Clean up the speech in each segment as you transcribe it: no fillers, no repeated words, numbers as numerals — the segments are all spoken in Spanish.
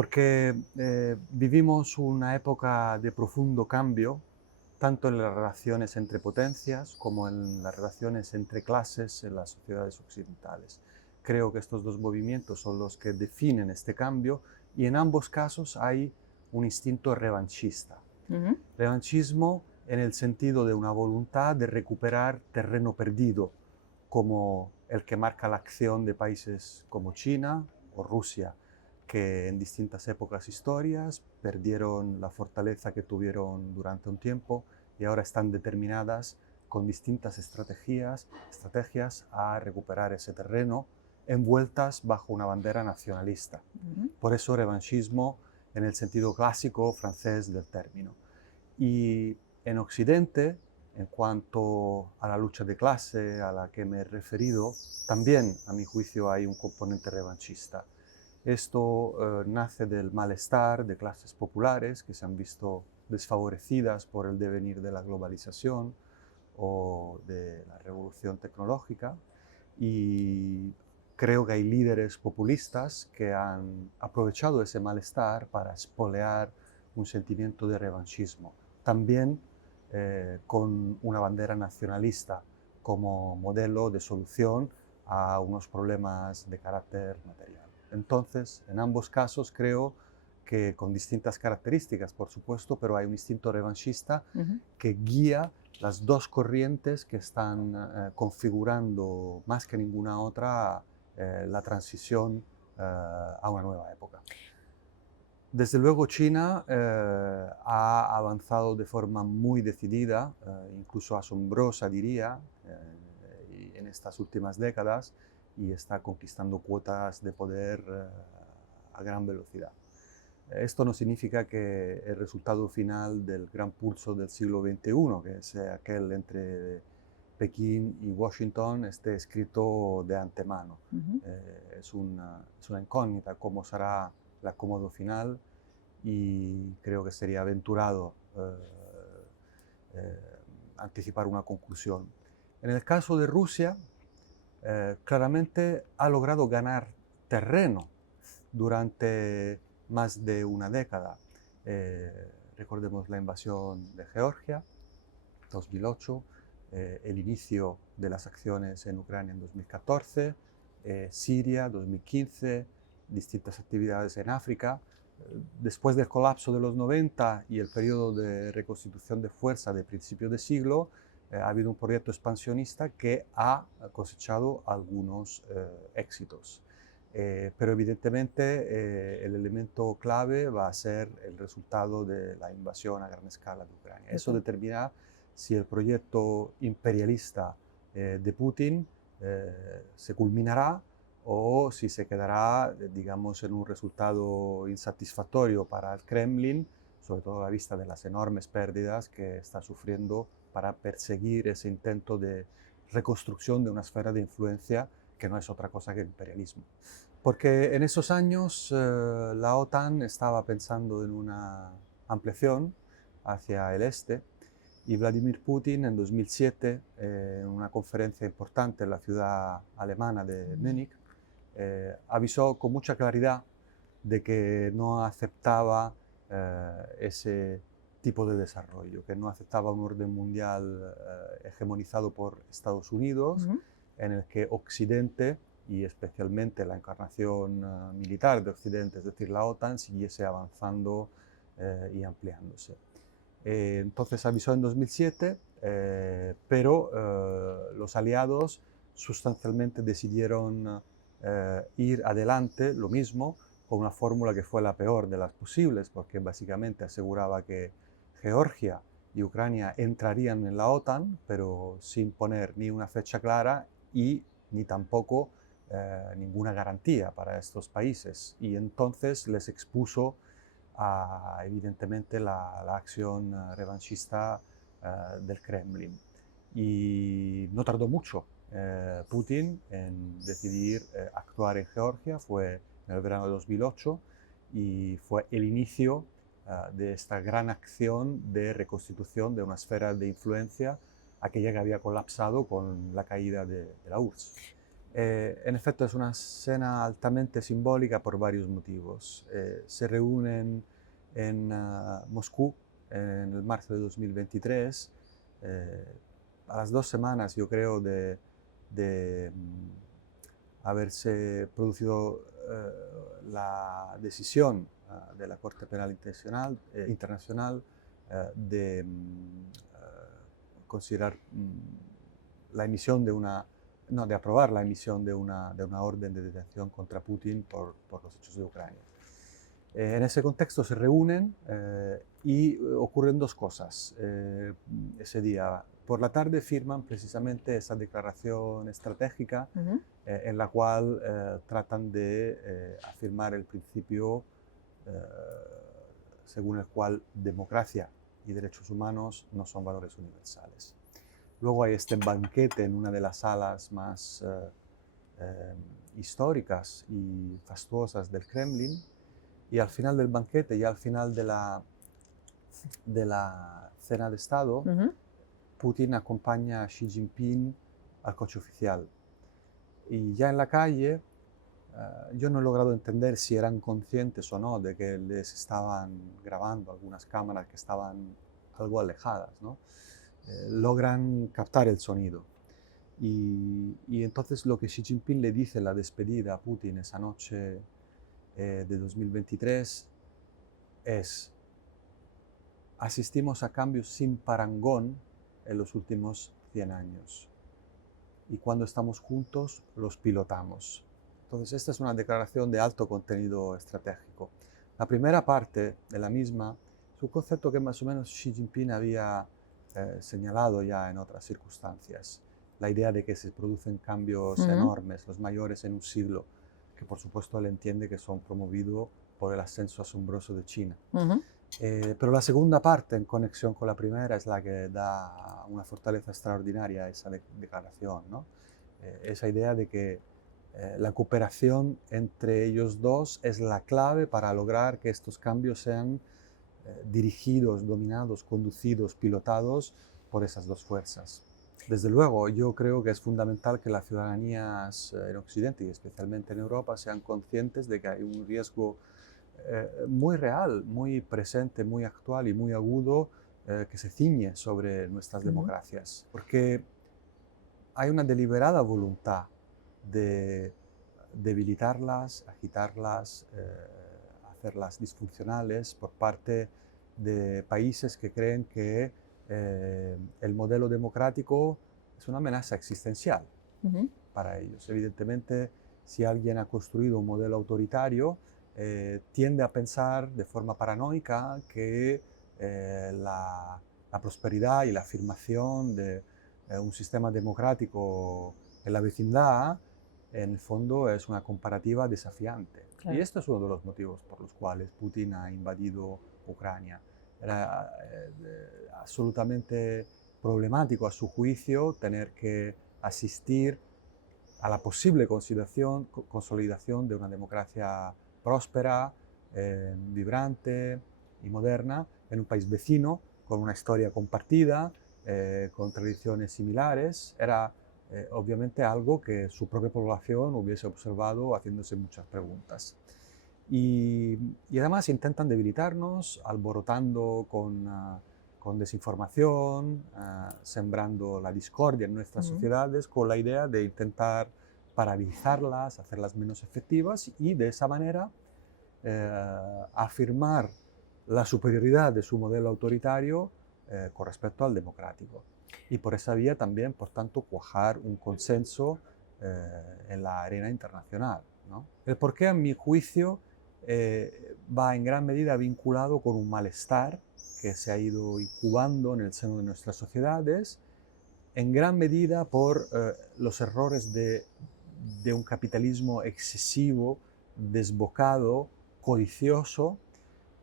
Porque vivimos una época de profundo cambio, tanto en las relaciones entre potencias como en las relaciones entre clases en las sociedades occidentales. Creo que estos dos movimientos son los que definen este cambio y en ambos casos hay un instinto revanchista. Ujú. Revanchismo en el sentido de una voluntad de recuperar terreno perdido, como el que marca la acción de países como China o Rusia, que en distintas épocas históricas perdieron la fortaleza que tuvieron durante un tiempo y ahora están determinadas con distintas estrategias a recuperar ese terreno envueltas bajo una bandera nacionalista. Ujú. Por eso revanchismo en el sentido clásico francés del término. Y en Occidente, en cuanto a la lucha de clase a la que me he referido, también, a mi juicio, hay un componente revanchista. Esto nace del malestar de clases populares que se han visto desfavorecidas por el devenir de la globalización o de la revolución tecnológica, y creo que hay líderes populistas que han aprovechado ese malestar para espolear un sentimiento de revanchismo, también con una bandera nacionalista como modelo de solución a unos problemas de carácter material. Entonces, en ambos casos creo que con distintas características, por supuesto, pero hay un instinto revanchista Ujú. que guía las dos corrientes que están configurando más que ninguna otra la transición a una nueva época. Desde luego China ha avanzado de forma muy decidida, incluso asombrosa diría, en estas últimas décadas, y está conquistando cuotas de poder a gran velocidad. Esto no significa que el resultado final del gran pulso del siglo XXI, que es aquel entre Pekín y Washington, esté escrito de antemano. Ujú. Es una incógnita cómo será el acomodo final, y creo que sería aventurado eh, anticipar una conclusión. En el caso de Rusia, claramente ha logrado ganar terreno durante más de una década. Recordemos la invasión de Georgia, 2008, el inicio de las acciones en Ucrania en 2014, Siria, 2015, distintas actividades en África. Después del colapso de los 90 y el periodo de reconstitución de fuerza de principios de siglo, ha habido un proyecto expansionista que ha cosechado algunos éxitos. Pero evidentemente el elemento clave va a ser el resultado de la invasión a gran escala de Ucrania. Eso Total. determina si el proyecto imperialista de Putin se culminará o si se quedará, digamos, en un resultado insatisfactorio para el Kremlin, sobre todo a la vista de las enormes pérdidas que está sufriendo para perseguir ese intento de reconstrucción de una esfera de influencia que no es otra cosa que el imperialismo. Porque en esos años la OTAN estaba pensando en una ampliación hacia el este, y Vladimir Putin en 2007, en una conferencia importante en la ciudad alemana de Múnich, avisó con mucha claridad de que no aceptaba ese tipo de desarrollo, que no aceptaba un orden mundial hegemonizado por Estados Unidos, Ujú. en el que Occidente, y especialmente la encarnación militar de Occidente, es decir, la OTAN, siguiese avanzando y ampliándose. Entonces avisó en 2007, pero los aliados sustancialmente decidieron ir adelante, lo mismo, con una fórmula que fue la peor de las posibles, porque básicamente aseguraba que Georgia y Ucrania entrarían en la OTAN, pero sin poner ni una fecha clara y ni tampoco ninguna garantía para estos países. Y entonces les expuso a, evidentemente, la acción revanchista del Kremlin. Y no tardó mucho Putin en decidir actuar en Georgia, fue en el verano de 2008, y fue el inicio de esta gran acción de reconstitución de una esfera de influencia, aquella que había colapsado con la caída de la URSS. En efecto, es una cena altamente simbólica por varios motivos. Se reúnen en Moscú en el marzo de 2023, a las 2 semanas, yo creo, de haberse producido la decisión de la Corte Penal Internacional de considerar la emisión de una no, de aprobar la emisión de una orden de detención contra Putin por los hechos de Ucrania. En ese contexto se reúnen y ocurren dos cosas ese día. Por la tarde firman precisamente esa declaración estratégica en la cual tratan de afirmar el principio según el cual democracia y derechos humanos no son valores universales. Luego hay este banquete en una de las salas más históricas y fastuosas del Kremlin, y al final del banquete y al final de la cena de Estado, Putin acompaña a Xi Jinping al coche oficial. Y ya en la calle, yo no he logrado entender si eran conscientes o no de que les estaban grabando algunas cámaras que estaban algo alejadas, ¿no? Logran captar el sonido. Y entonces lo que Xi Jinping le dice en la despedida a Putin esa noche de 2023 es: asistimos a cambios sin parangón en los últimos 100 años. Y cuando estamos juntos, los pilotamos. Entonces, esta es una declaración de alto contenido estratégico. La primera parte de la misma es un concepto que más o menos Xi Jinping había señalado ya en otras circunstancias. La idea de que se producen cambios enormes, los mayores en un siglo, que por supuesto él entiende que son promovidos por el ascenso asombroso de China. Pero la segunda parte, en conexión con la primera, es la que da una fortaleza extraordinaria a esa declaración, ¿no? Esa idea de que la cooperación entre ellos dos es la clave para lograr que estos cambios sean dirigidos, dominados, conducidos, pilotados por esas dos fuerzas. Desde luego, yo creo que es fundamental que las ciudadanías en Occidente y especialmente en Europa sean conscientes de que hay un riesgo muy real, muy presente, muy actual y muy agudo que se ciñe sobre nuestras democracias. Porque hay una deliberada voluntad de debilitarlas, agitarlas, hacerlas disfuncionales por parte de países que creen que el modelo democrático es una amenaza existencial para ellos. Evidentemente, si alguien ha construido un modelo autoritario, tiende a pensar de forma paranoica que la prosperidad y la afirmación de un sistema democrático en la vecindad, en el fondo, es una comparativa desafiante. Claro. Y este es uno de los motivos por los cuales Putin ha invadido Ucrania. Era absolutamente problemático, a su juicio, tener que asistir a la posible consolidación de una democracia próspera, vibrante y moderna en un país vecino, con una historia compartida, con tradiciones similares. Era obviamente algo que su propia población hubiese observado haciéndose muchas preguntas. Y además intentan debilitarnos, alborotando con desinformación, sembrando la discordia en nuestras sociedades, con la idea de intentar paralizarlas, hacerlas menos efectivas y de esa manera afirmar la superioridad de su modelo autoritario con respecto al democrático. Y por esa vía también, por tanto, cuajar un consenso en la arena internacional, ¿no? El porqué, a mi juicio, va en gran medida vinculado con un malestar que se ha ido incubando en el seno de nuestras sociedades, en gran medida por los errores de un capitalismo excesivo, desbocado, codicioso,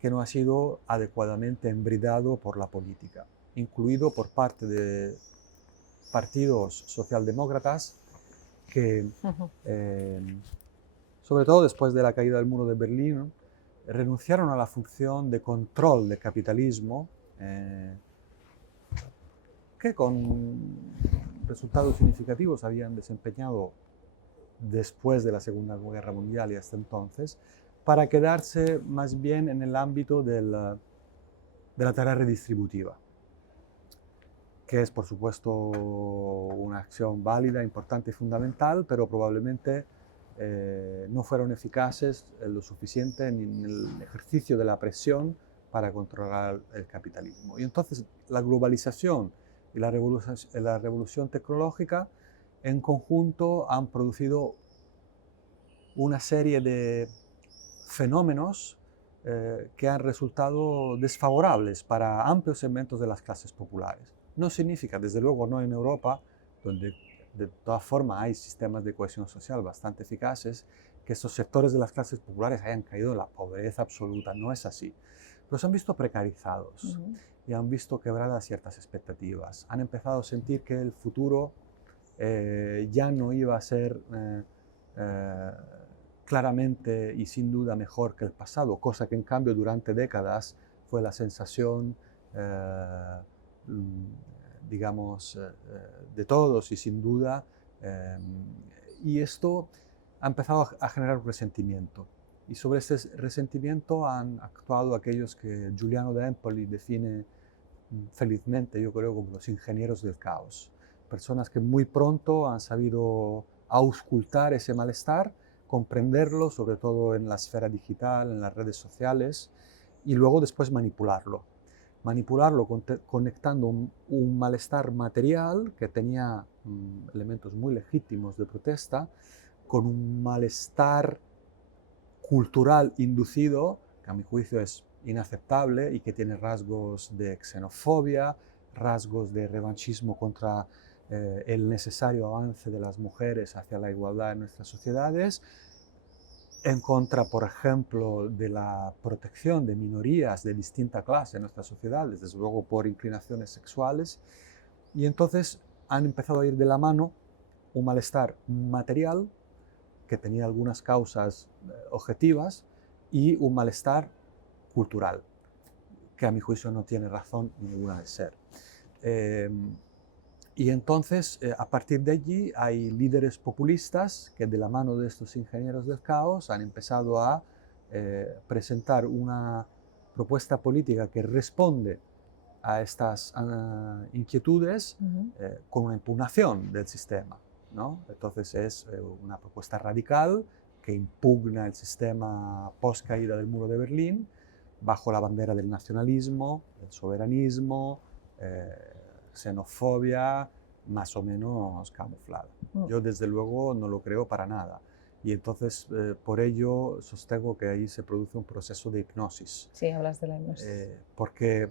que no ha sido adecuadamente embridado por la política, incluido por parte de partidos socialdemócratas que, sobre todo después de la caída del muro de Berlín, renunciaron a la función de control del capitalismo, que con resultados significativos habían desempeñado después de la Segunda Guerra Mundial y hasta entonces, para quedarse más bien en el ámbito de la tarea redistributiva, que es, por supuesto, una acción válida, importante y fundamental, pero probablemente no fueron eficaces lo suficiente en el ejercicio de la presión para controlar el capitalismo. Y entonces la globalización y la revolución tecnológica en conjunto han producido una serie de fenómenos que han resultado desfavorables para amplios segmentos de las clases populares. No significa, desde luego no en Europa, donde de todas formas hay sistemas de cohesión social bastante eficaces, que estos sectores de las clases populares hayan caído en la pobreza absoluta. No es así. Pero se han visto precarizados y han visto quebradas ciertas expectativas. Han empezado a sentir que el futuro ya no iba a ser claramente y sin duda mejor que el pasado, cosa que en cambio durante décadas fue la sensación, digamos, de todos y sin duda, y esto ha empezado a generar un resentimiento. Y sobre ese resentimiento han actuado aquellos que Giuliano de Empoli define felizmente, yo creo, como los ingenieros del caos. Personas que muy pronto han sabido auscultar ese malestar, comprenderlo, sobre todo en la esfera digital, en las redes sociales, y luego después manipularlo. Manipularlo conectando un malestar material que tenía elementos muy legítimos de protesta, con un malestar cultural inducido, que a mi juicio es inaceptable y que tiene rasgos de xenofobia, rasgos de revanchismo contra el necesario avance de las mujeres hacia la igualdad en nuestras sociedades, en contra, por ejemplo, de la protección de minorías de distinta clase en nuestras sociedades, desde luego por inclinaciones sexuales, y entonces han empezado a ir de la mano un malestar material que tenía algunas causas objetivas y un malestar cultural, que a mi juicio no tiene razón ninguna de ser. Y entonces, a partir de allí, hay líderes populistas que de la mano de estos ingenieros del caos han empezado a presentar una propuesta política que responde a estas inquietudes con una impugnación del sistema, ¿no? Entonces es una propuesta radical que impugna el sistema post caída del muro de Berlín bajo la bandera del nacionalismo, del soberanismo, xenofobia, más o menos camuflada. Yo desde luego no lo creo para nada. Y entonces por ello sostengo que ahí se produce un proceso de hipnosis. Sí, hablas de la hipnosis. Porque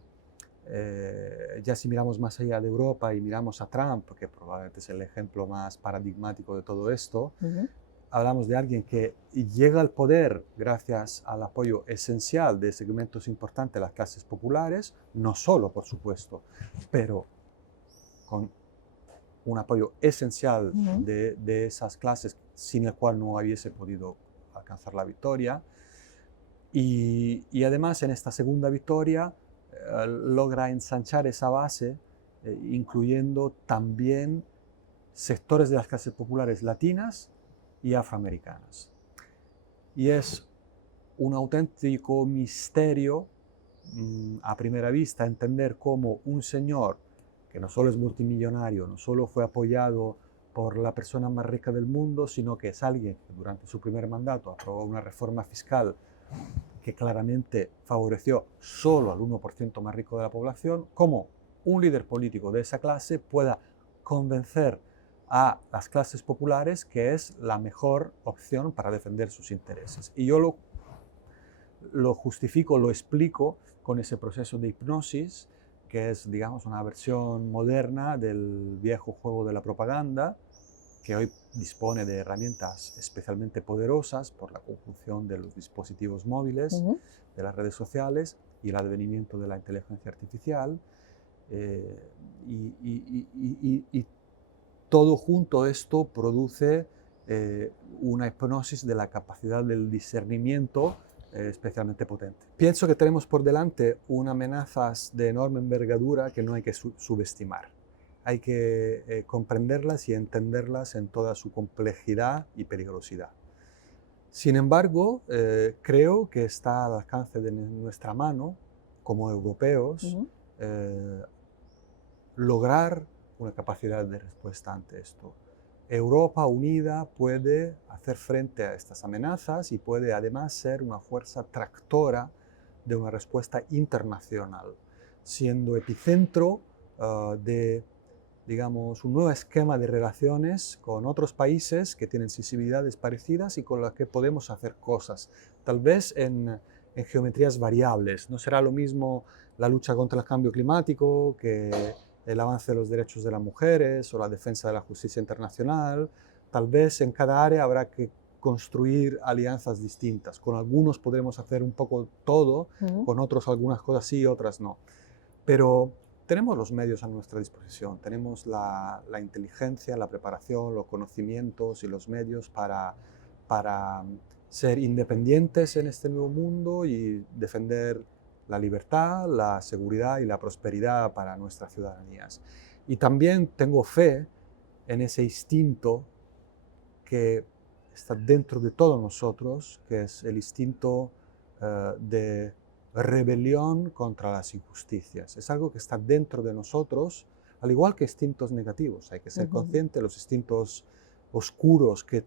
ya si miramos más allá de Europa y miramos a Trump, que probablemente es el ejemplo más paradigmático de todo esto, hablamos de alguien que llega al poder gracias al apoyo esencial de segmentos importantes de las clases populares, no solo, por supuesto, pero con un apoyo esencial de esas clases sin el cual no hubiese podido alcanzar la victoria. Y además en esta segunda victoria logra ensanchar esa base, incluyendo también sectores de las clases populares latinas y afroamericanas. Y es un auténtico misterio a primera vista entender cómo un señor que no solo es multimillonario, no solo fue apoyado por la persona más rica del mundo, sino que es alguien que durante su primer mandato aprobó una reforma fiscal que claramente favoreció solo al 1% más rico de la población, cómo un líder político de esa clase pueda convencer a las clases populares que es la mejor opción para defender sus intereses. Y yo lo justifico, lo explico con ese proceso de hipnosis, que es, digamos, una versión moderna del viejo juego de la propaganda, que hoy dispone de herramientas especialmente poderosas por la conjunción de los dispositivos móviles, de las redes sociales y el advenimiento de la inteligencia artificial. Y todo junto esto produce una hipnosis de la capacidad del discernimiento especialmente potente. Pienso que tenemos por delante unas amenazas de enorme envergadura que no hay que subestimar. hay que comprenderlas y entenderlas en toda su complejidad y peligrosidad. Sin embargo, creo que está al alcance de nuestra mano, como europeos, lograr una capacidad de respuesta ante esto. Europa unida puede hacer frente a estas amenazas y puede además ser una fuerza tractora de una respuesta internacional, siendo epicentro de, digamos, un nuevo esquema de relaciones con otros países que tienen sensibilidades parecidas y con las que podemos hacer cosas, tal vez en geometrías variables. No será lo mismo la lucha contra el cambio climático que el avance de los derechos de las mujeres o la defensa de la justicia internacional. Tal vez en cada área habrá que construir alianzas distintas. Con algunos podremos hacer un poco todo, con otros algunas cosas sí, otras no. Pero tenemos los medios a nuestra disposición, tenemos la inteligencia, la preparación, los conocimientos y los medios para ser independientes en este nuevo mundo y defender la libertad, la seguridad y la prosperidad para nuestras ciudadanías. Y también tengo fe en ese instinto que está dentro de todos nosotros, que es el instinto de rebelión contra las injusticias. Es algo que está dentro de nosotros, al igual que instintos negativos. Hay que ser consciente de los instintos oscuros que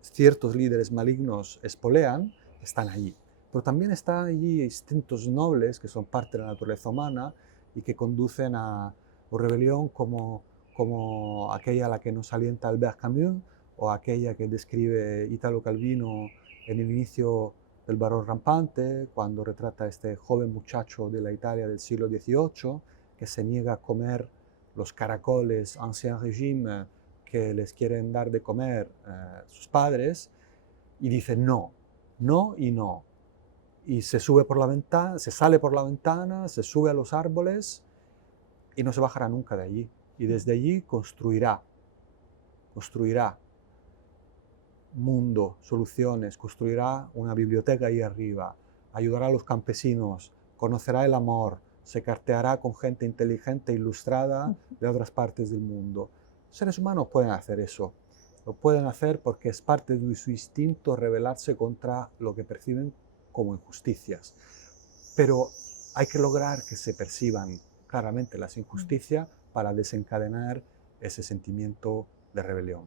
ciertos líderes malignos espolean, están allí. Pero también están allí instintos nobles que son parte de la naturaleza humana y que conducen a rebelión como aquella a la que nos alienta Albert Camus o aquella que describe Italo Calvino en el inicio del Barón Rampante, cuando retrata a este joven muchacho de la Italia del siglo XVIII que se niega a comer los caracoles ancien régime que les quieren dar de comer sus padres, y dice no, no y no. Y se sube por la ventana, se sale por la ventana, se sube a los árboles y no se bajará nunca de allí. Y desde allí construirá mundo, soluciones, construirá una biblioteca ahí arriba, ayudará a los campesinos, conocerá el amor, se carteará con gente inteligente e ilustrada de otras partes del mundo. Los seres humanos pueden hacer eso. Lo pueden hacer porque es parte de su instinto rebelarse contra lo que perciben como injusticias. Pero hay que lograr que se perciban claramente las injusticias para desencadenar ese sentimiento de rebelión.